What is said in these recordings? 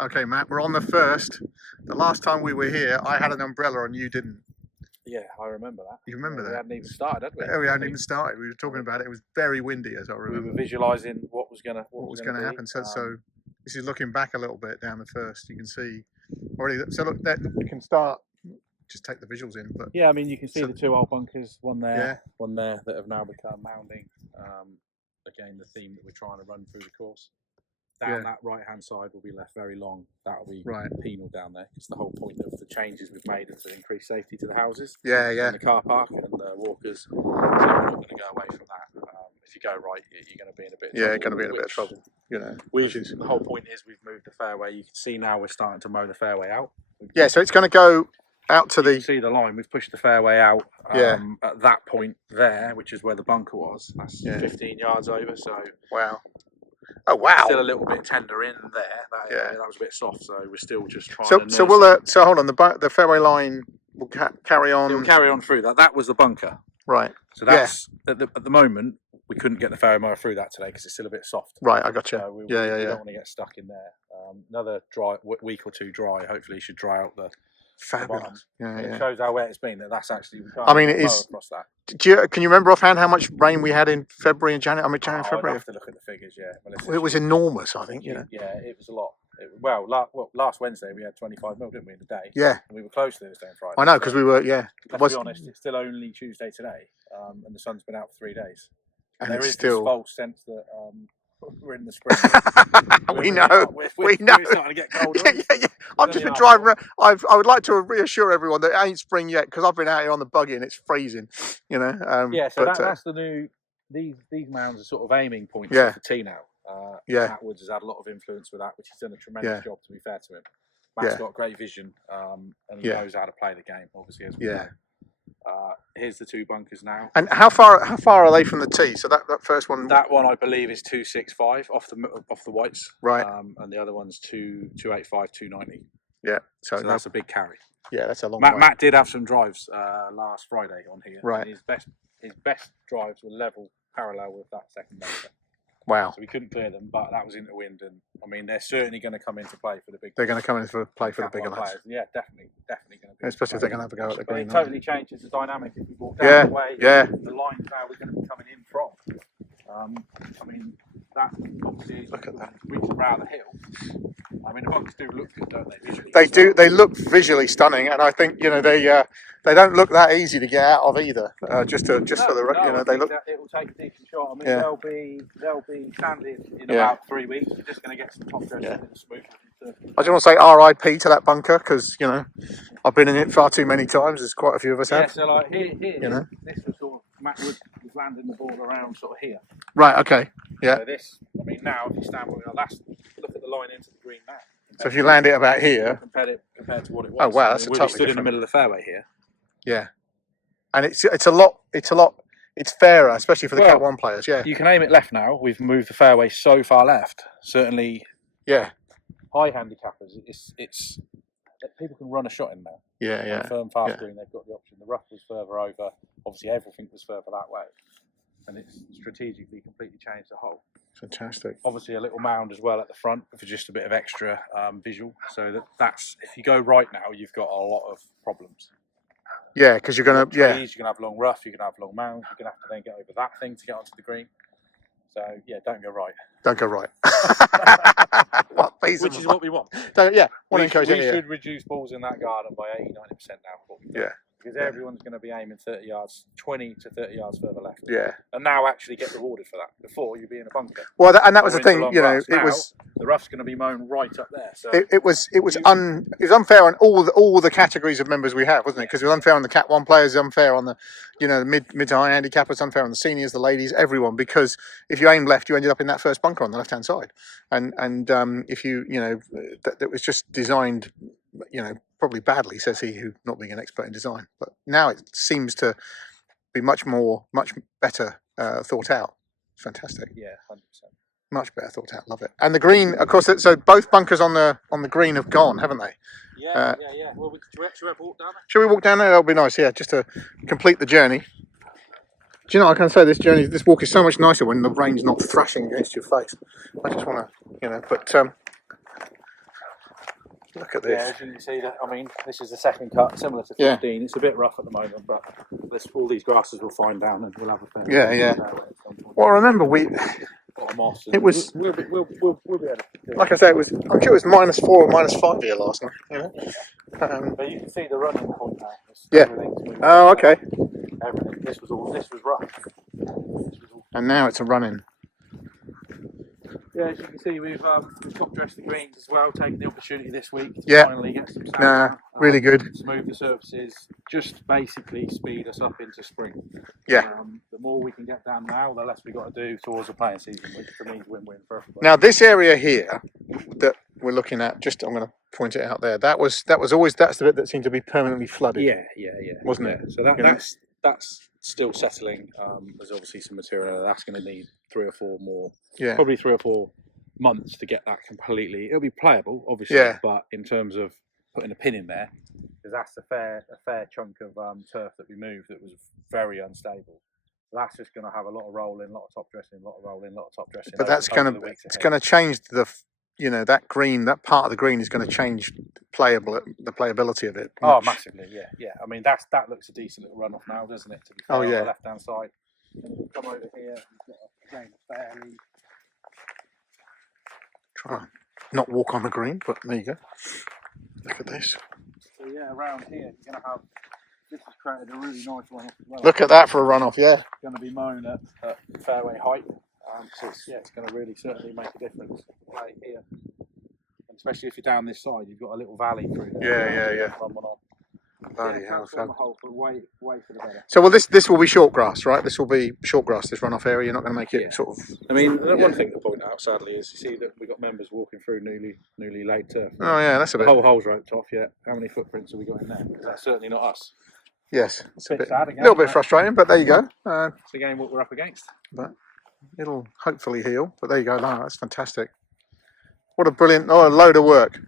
Okay, Matt, we're on the first. The last time we were here, I had an umbrella and you didn't. Yeah, I remember that. You remember that? We hadn't even started, had we? Yeah, we hadn't even started. We were talking about it. It was very windy, as I remember. We were visualising what was going to happen. So this is looking back a little bit down the first. You can see already. So look, we can start. Just take the visuals in. But yeah, I mean, you can see the two old bunkers, one there, yeah. one there, that have now become mounding. Again, the theme that we're trying to run through the course. Down that right-hand side will be left very long. That'll be penal down there. It's the whole point of the changes we've made is to increase safety to the houses. And the car park and the walkers. So we're not going to go away from that. If you go right, you're going to be in a bit of trouble. Yeah, going to be in a bit of trouble. You know, the whole point is we've moved the fairway. You can see now we're starting to mow the fairway out. Yeah, so it's going to go out to you can see the line. We've pushed the fairway out at that point there, which is where the bunker was. That's 15 yards over. So wow. Oh wow! Still a little bit tender in there. That was a bit soft, so we're still just trying. So hold on. The fairway line will carry on. It will carry on through that. That was the bunker. Right. So that's at the moment we couldn't get the fairway mower through that today because it's still a bit soft. Right, I got you. So we don't want to get stuck in there. Another week or two dry. Hopefully, should dry out the. Fabulous. It shows how wet it's been. That's actually. I mean, it is. Across that. Can you remember offhand how much rain we had in February and January? I mean, January, February. I'd have to look at the figures. Yeah. Well, it was enormous. I think. Yeah, it was a lot. Last Wednesday we had 25 mil, didn't we, in a day? Yeah. And we were close Thursday and Friday. I know because we were. Yeah. Let's be honest. It's still only Tuesday today, and the sun's been out for 3 days. And there is still this false sense that. We're in the spring. we know. We're starting to get colder. Yeah. I've just been driving around. I would like to reassure everyone that it ain't spring yet because I've been out here on the buggy and it's freezing. You know. So that's the new. These mounds are sort of aiming points for T now. Matt Woods has had a lot of influence with that, which he's done a tremendous job. To be fair to him, Matt's got great vision and he knows how to play the game. Obviously, as well. Here's the two bunkers now. And how far are they from the tee? So that first one. That one I believe is 265 off the whites. Right. And the other one's 285, 290. Yeah. So that's a big carry. Yeah, that's a long way. Matt did have some drives last Friday on here. Right. And his best drives were level parallel with that second bunker. Wow. So we couldn't clear them, but that was into wind, and I mean they're certainly going to come into play for the big. They're going to come in for play for the bigger lads. Yeah, definitely going to be. Especially if they're going to have a go at the green. It totally changes the dynamic if you walk down the way. Yeah. The lines now we're going to be coming in from. I mean that obviously look at that. Reaching around the hill. I mean the bunkers do look good, don't they? Visually. They do. They look visually stunning, and I think they don't look that easy to get out of either. They look. It will take a decent shot. I mean, they'll be sanded in about 3 weeks. We're just going to get some top dressing in the smooth. I just want to say R.I.P. to that bunker because I've been in it far too many times. As quite a few of us have. Yeah. So like here, this was sort of Matt Wood was landing the ball around sort of here. Right. Okay. Yeah. So this, I mean, now if you stand with look at the line into the green now. So if you land it about here, compared to what it was. Oh wow, that's a totally stood different. In the middle of the fairway here. Yeah, and it's a lot. It's fairer, especially for the Cat 1 players. Yeah, you can aim it left now. We've moved the fairway so far left. Certainly. Yeah. High handicappers. It's people can run a shot in there. Yeah. Firm fast green. They've got the option. The rough was further over. Obviously, everything was further that way, and it's strategically completely changed the hole. Fantastic. Obviously, a little mound as well at the front for just a bit of extra visual. So that's if you go right now, you've got a lot of problems. Yeah, because you're gonna you're gonna have long rough, you're gonna have long mounds, you're gonna have to then get over that thing to get onto the green. So don't go right. Don't go right. Which is what we want. We should reduce balls in that garden by 80-90% now. Yeah. Because everyone's going to be aiming 30 yards, 20 to 30 yards further left. Yeah. And now actually get rewarded for that. Before you'd be in a bunker. Well, that was the thing. The rough's going to be mown right up there. So it was unfair on all the categories of members we have, wasn't it? Because it was unfair on the Cat 1 players, unfair on the mid to high handicappers, unfair on the seniors, the ladies, everyone. Because if you aimed left, you ended up in that first bunker on the left hand side, and if that was just designed, probably badly, says he, who not being an expert in design. But now it seems to be much better thought out. Fantastic. Yeah, 100%. Much better thought out. Love it. And the green, of course. So both bunkers on the green have gone, haven't they? Yeah. Well, should we walk down there? Shall we walk down there? That'll be nice. Yeah, just to complete the journey. Do you know? I can say this walk is so much nicer when the rain's not thrashing against your face. I just want to, but. Look at this. Yeah, as you can see, I mean, this is the second cut, similar to 15. It's a bit rough at the moment, but all these grasses will find down and we'll have a fair. Well, remember moss. It was. We'll be able to. Like I say, I'm sure it was -4 or -5 here last night. You know? But you can see the running point now. Yeah. Oh, okay. Everything. This was rough. And now it's a running. Yeah, as you can see, we've top dressed the greens as well, taking the opportunity this week to finally get some sand really good. Smooth the surfaces, just basically speed us up into spring. Yeah. The more we can get down now, the less we got to do towards the playing season, which for me is win-win for everybody. Now this area here that we're looking at, I'm going to point it out there. That's the bit that seemed to be permanently flooded. Yeah. Wasn't it? So that's still settling. There's obviously some material that's going to need 3 or 4 more. Yeah. Probably 3 or 4 months to get that completely. It'll be playable, obviously. Yeah. But in terms of putting a pin in there, because that's a fair chunk of turf that we moved that was very unstable. So that's just going to have a lot of rolling, a lot of top dressing, a lot of rolling, a lot of top dressing. But that's going to change that green. That part of the green is going to change the playability of it. Oh, massively, yeah. I mean, that looks a decent little runoff now, doesn't it? To be fair, on the left-hand side. And we'll come over here. We've got a fairly. Try and not walk on the green, but there you go. Look at this. So yeah, around here you're going to have. This has created a really nice runoff as well. Look at that for a runoff, yeah. It's going to be mown at fairway height. So it's going to really certainly make a difference right here. And especially if you're down this side, you've got a little valley through there. Yeah. Run one on. Bloody hell. Way for the better. So this will be short grass, right? This will be short grass, this runoff area. You're not going to make it sort of. I mean, one thing to point out, sadly, is you see that we've got members walking through newly laid turf. Oh yeah, that's a bit. The whole hole's roped off yet. How many footprints have we got in there? Because that's certainly not us. Yes, it's a little bit frustrating, but there you go. It's again what we're up against. But it'll hopefully heal. But there you go. No, that's fantastic. What a brilliant! Oh, a load of work.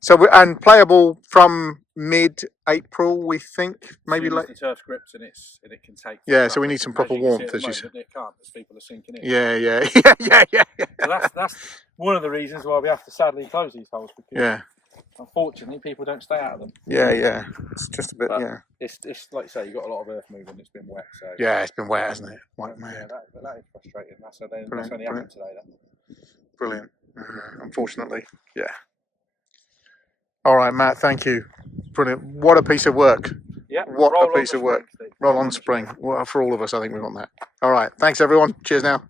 So and playable from mid-April, we think, maybe like. The turf grips and it can take. Yeah, so we need some proper warmth, as you said. It can't, as people are sinking in. Yeah. So that's one of the reasons why we have to sadly close these holes, because unfortunately people don't stay out of them. Yeah. It's just a bit. It's like you say, you've got a lot of earth moving. It's been wet, so. Yeah, it's been wet, hasn't it? White man. Yeah, that is frustrating. That's only happened today. Brilliant. Unfortunately, yeah. All right, Matt, thank you. Brilliant. What a piece of work. Yeah. What a piece of work. Roll on spring. Well, for all of us, I think we want that. All right. Thanks, everyone. Cheers now.